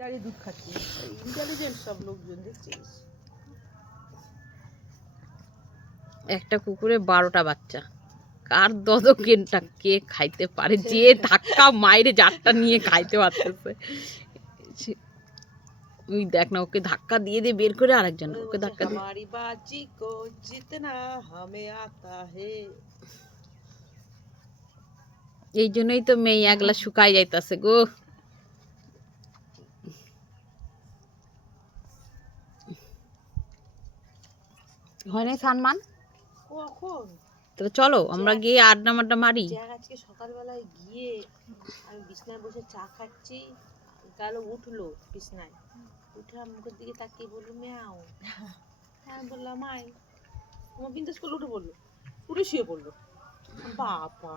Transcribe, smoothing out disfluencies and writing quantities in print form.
দাঁড়িয়ে দুধ খাচ্ছি। ইন্টেলিজেন্ট সব লোকজন দেখছিস। একটা কুকুরে 12টা বাচ্চা। কার দদকেনটা কে খাইতে পারে? যে ধাক্কা মাইরে জারটা নিয়ে খাইতে পারতেছে। ওই দেখ না, ওকে ধাক্কা দিয়ে দিয়ে বের করে আরেকজন ওকে ধাক্কা দিয়ে। हमारी बाजी को जितना हमें आता है। এই জন্যই তো মেয়ে আগলা শুকাই যাইতাছে গো। হয় নাই সানমান? কখন? তাহলে চলো আমরা গিয়ে আড্ডা মাড্ডা মারি। আজকে সকালবেলায় গিয়ে আমি বিছনায় বসে চা খাচ্ছি, গেল উঠলো বিছনায়, উঠে মুখের দিকে তাকিয়ে বললো ম্যাও। হ্যাঁ বললাম আয়, আমার বিন্দাস করে উঠে বললো, উঠে শুয়ে পড়লো। বাবা